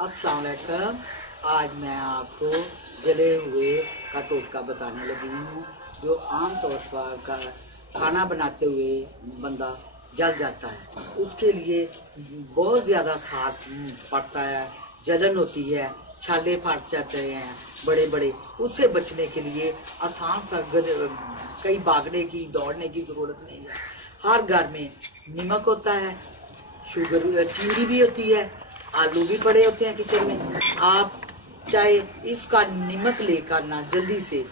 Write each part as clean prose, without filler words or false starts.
अस्सलाम वालेकुम। आज मैं आपको जले हुए का टोटका बताने लगी हूँ, जो आम तौर पर खाना बनाते हुए बंदा जल जाता है। उसके लिए बहुत ज़्यादा साथ पड़ता है, जलन होती है, छाले फट जाते हैं बड़े बड़े। उससे बचने के लिए आसान सा कहीं भागने की दौड़ने की ज़रूरत नहीं है। हर घर में नमक होता है, शुगर चीनी भी होती है, आलू भी पड़े होते हैं किचन में। आप चाहे इसका नमक लेकर ना जल्दी से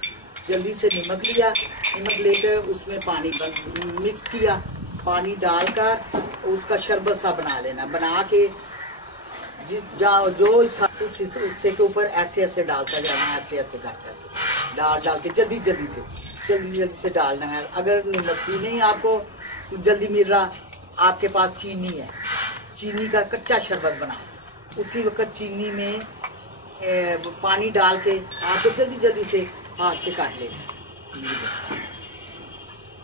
नमक लिया, नमक लेकर उसमें पानी मिक्स किया, पानी डालकर उसका शरबत सा बना लेना। बना के जो उस हिस्से के ऊपर ऐसे ऐसे डालता जाना, ऐसे ऐसे कर करके डाल के जल्दी से डालना है। अगर नमक भी नहीं आपको जल्दी मिल रहा, आपके पास चीनी है, चीनी का कच्चा शरबत बना, उसी वक्त चीनी में पानी डाल के आपको जल्दी से हाथ से काट लेना,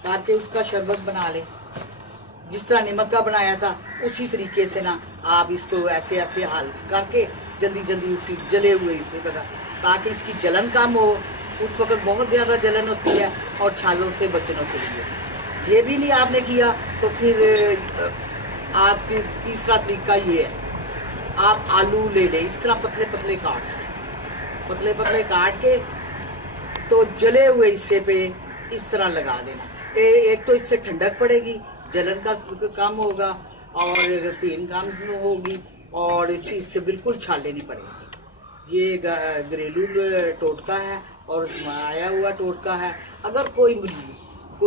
काट के उसका शरबत बना ले। जिस तरह नमक का बनाया था उसी तरीके से ना आप इसको ऐसे ऐसे हाल करके जल्दी उसी जले हुए हिस्से बना, ताकि इसकी जलन कम हो। उस वक्त बहुत ज़्यादा जलन होती है और छालों से बचने के लिए। ये भी नहीं आपने किया तो फिर आप तीसरा तरीका ये है, आप आलू ले लें, इस तरह पतले पतले काट के तो जले हुए हिस्से पे इस तरह लगा देना। एक तो इससे ठंडक पड़ेगी, जलन का काम होगा और पेन काम होगी, और इससे बिल्कुल छाले नहीं पड़ेगी। ये घरेलू टोटका है और आया हुआ टोटका है। अगर कोई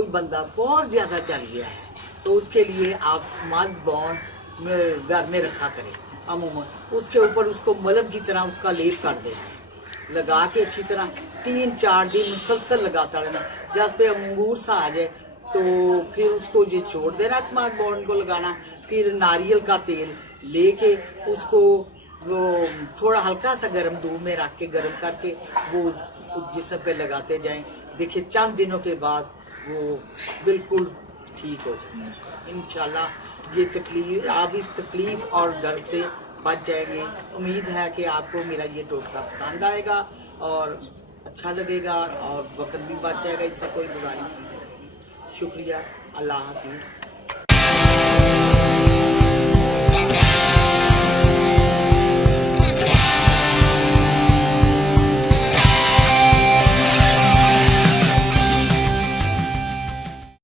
बंदा बहुत ज़्यादा जल गया है तो उसके लिए आप स्मग बॉन्ड घर में रखा करें अमूमन। उसके ऊपर उसको मलहम की तरह उसका लेप कर देना, लगा के अच्छी तरह 3-4 दिन मुसलसल लगाता रहना। जब पे अंगूर सा आ जाए तो फिर उसको ये छोड़ देना, स्मग बॉन्ड को लगाना। फिर नारियल का तेल लेके उसको वो थोड़ा हल्का सा गर्म धूप में रख के गर्म करके वो जिस्म पे लगाते जाएं। देखिए चंद दिनों के बाद वो बिल्कुल ठीक हो जाए इंशाल्लाह। ये तकलीफ, आप इस तकलीफ और दर्द से बच जाएंगे। उम्मीद है कि आपको मेरा ये टोटका पसंद आएगा और अच्छा लगेगा और वक्त भी बच जाएगा, इससे कोई बुराई नहीं लगेगी। शुक्रिया, अल्लाह हाफिज़।